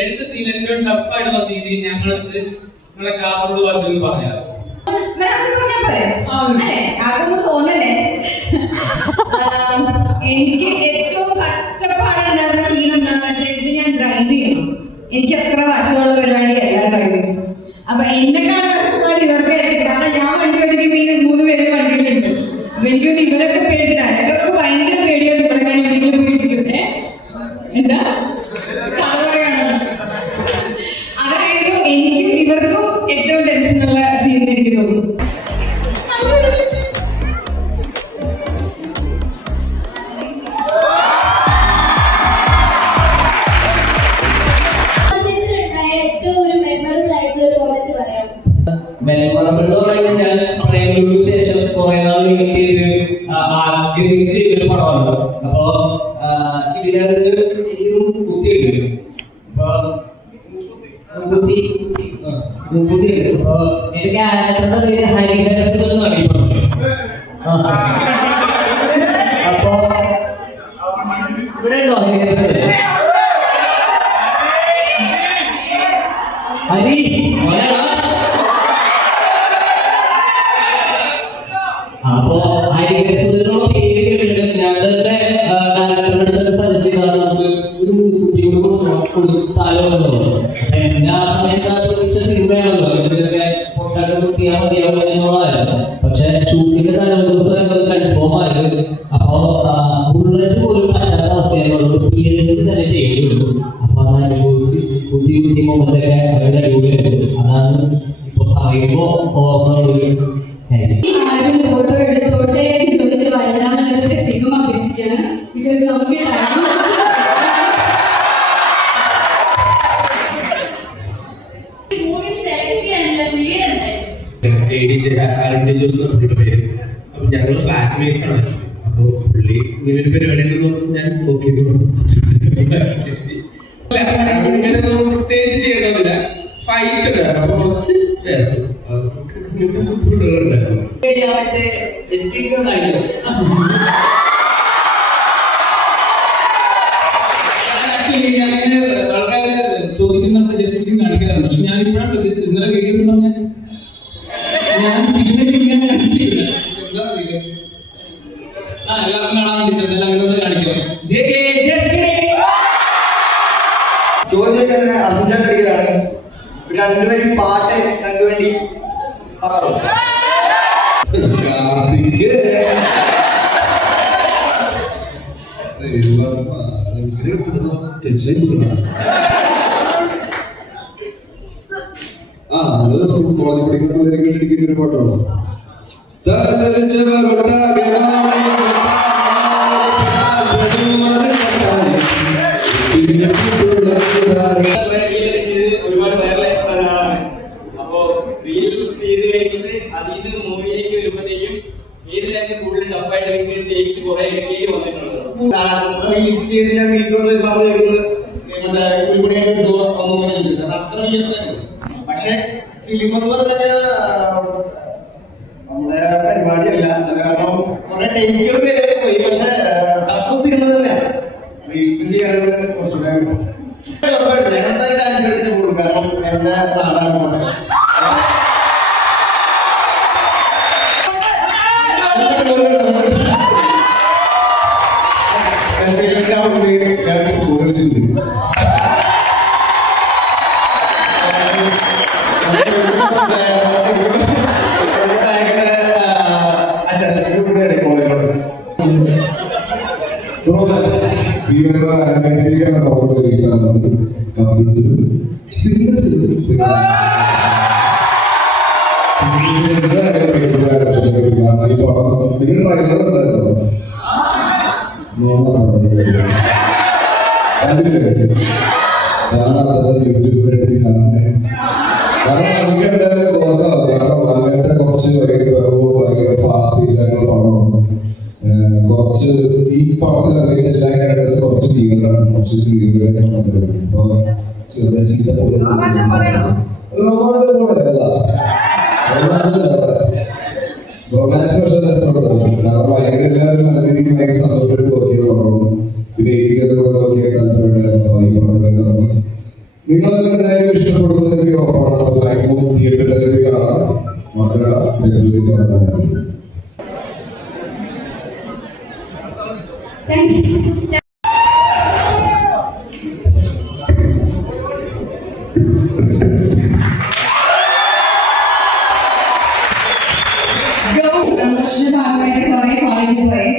എടുത്ത സീൻ ഏറ്റവും ടഫായിട്ടുള്ള സീൻ ഞങ്ങളടുത്ത് നമ്മളെ കാസർഗോഡ് ഭാഷയിൽ പറഞ്ഞാൽ എനിക്ക് ഏറ്റവും കഷ്ടപ്പാടുണ്ടായിരുന്ന സീൻ എന്താണെന്ന് വെച്ചാൽ ഞാൻ ഡ്രൈവ് ചെയ്യണം. എനിക്ക് അത്ര വശമുള്ള പരിപാടിയല്ല ഡ്രൈവിംഗ്. അപ്പൊ എന്നെക്കാണ് കഷ്ടപ്പാട് ഇവർക്കായിരിക്കും. കാരണം ഞാൻ വണ്ടി ഓടിക്കുമ്പോ ഈ 3 പേര് വണ്ടിയിലുണ്ട്. അപ്പൊ എനിക്കൊന്ന് ഇവരൊക്കെ പേടിച്ചിട്ടാണ്. ഇവർക്ക് ഭയങ്കര പേടിയാണ് തുടങ്ങാൻ എവിടെയെങ്കിലും പോയിരിക്കുന്നത്. എന്താ അതായിരുന്നു എനിക്കും ഇവർക്കും ഏറ്റവും ടെൻഷനുള്ള സീൻ എനിക്ക് തോന്നുന്നു. ശേഷം കുറെ നാൾ ആഗ്രഹിച്ച് ഒരു പടമാണ്. അപ്പൊ ഇതിനകത്ത് കുത്തിയുണ്ട്. അപ്പൊ എനിക്ക് ആരുടെ പേര് ഹരിഹരസ് എന്ന് അറിയപ്പെടുന്നു. അപ്പൊ ഇവിടെ ഉണ്ടോ ഹരിഹരസ്? ഹരി അപ്പോ ഹരിഹരസുന്ദരോ പേരുകളുണ്ട്. ഞങ്ങളുടെ സജസ്റ്റ് ചെയ്താണ് നമുക്ക് ഒരു കൊടുത്താലോ എന്നുള്ളത്. എന്റെ ആ സമയത്ത് സിനിമയാണല്ലോ ഇതിലൊക്കെ പൊട്ടൊക്കെ കുത്തിയാൽ മതിയാവും എന്നുള്ളതായിരുന്നു. പക്ഷെ ഷൂട്ടിന്റെ തലേദിവസം കൺഫേം ആയത്. അപ്പോ ബുള്ളറ്റ് പോലും പറ്റാത്ത അവസ്ഥയായിരുന്നു. PLC തന്നെ ചെയ്യേണ്ടി. അപ്പൊ അത് അനുഭവിച്ച് കുത്തി മൊമെന്റൊക്കെ വളരെ അടിപൊളിയായിരുന്നു. അതാണ് ഇപ്പൊ പറയുമ്പോ ഓർമ്മ ഫോട്ടോ എടുത്തോട്ടെ ചോദിച്ച് വരണമെന്നുള്ള പ്രത്യേകം അഭ്യർത്ഥിക്കുകയാണ്. ബിക്കോസ് നമുക്ക് ഞങ്ങൾ ഫ്ലാറ്റ്മേറ്റ്സ് ആണ്. അപ്പൊ പുള്ളി ഇങ്ങനെ പരിപാടി ഞാൻ പ്രത്യേകിച്ച് ചെയ്യണമെന്നില്ല. ഫൈറ്റ് ഉണ്ടായിരുന്നു. അപ്പൊ കുറച്ച് ആൾക്കാര് ചോദിക്കുന്നുണ്ട് ജസ്റ്റ് കാണിക്കാറുണ്ട്. പക്ഷെ ഞാൻ ഇപ്പോഴാണ് ശ്രദ്ധിച്ചത്. ഇന്നലെ വീഡിയോസ് പറഞ്ഞാൽ ഞാൻ സിനിമയ്ക്ക് ഇങ്ങനെ കാണിച്ചില്ല. എന്താ അറിയില്ല. എല്ലാവർക്കും കാണാൻ വേണ്ടിട്ട് എല്ലാവരും കാണിക്കാം. ചോദ്യം അർജുൻ അടിക്കലാണ്. രണ്ടുപേരും പാട്ട് ഞങ്ങൾക്ക് വേണ്ടി പാടും. പാട്ടാണോ? ഒരുപാട് വൈറലായിട്ടുള്ളതാണ്. അപ്പോ റീൽസ് ചെയ്ത് കഴിഞ്ഞിട്ട് അതിൽ മൂവിയിലേക്ക് വരുമ്പോഴത്തേക്കും ഏതിലായിരുന്നു കൂടുതൽ ടഫായിട്ട് നിങ്ങൾക്ക് ടേക്സ് കുറെ എടുക്കേണ്ടി വന്നിട്ടുള്ളത്? റീൽസ് ചെയ്ത് ഞാൻ വീട്ടിലോട്ട് പക്ഷെ ഫിലിം എന്ന് പറഞ്ഞാൽ നമ്മുടെ പരിപാടിയല്ല. കാരണം കുറെ ടേക്കുകൾ പോയി. പക്ഷെ ടഫ് സിനിമ തന്നെയാണ്. റീൽസ് ചെയ്യാനുള്ള കുറച്ചുകൂടെ ഞാൻ എന്തായാലും ഡാൻസ് കളിച്ചിട്ട് പോകും. കാരണം എന്റെ നാടാണ് പോകട്ടെ. കുറച്ച് ഈ പടത്തിൽ അപേക്ഷിച്ച് എല്ലാ ക്യാരക്ടേഴ്സും കുറച്ച് ലീഗലാണ്, കുറച്ച് ചെറിയ ചീത്ത റൊമാൻസ് പക്ഷേ രസമുണ്ടാവും. കാരണം ഭയങ്കര എല്ലാവരും നല്ല രീതിക്ക് ഭയങ്കര സന്തോഷമായിട്ട് വർക്ക് ചെയ്ത് കൊണ്ടുപോകും. പിന്നെ വർക്ക് ചെയ്യാൻ താല്പര്യമുണ്ടായിരുന്നു. നിങ്ങൾക്ക് എന്തായാലും ഇഷ്ടപ്പെടുന്നതിന് ഉറപ്പാണ്. മാക്സിമം തിയേറ്ററിലേക്ക് കാണാം, മക്കളെ തിയേറ്ററിലേക്ക് കാണാൻ. Thank you. പ്രമോഷന്റെ ഭാഗമായിട്ട് കുറെ കോളേജിൽ പോയി.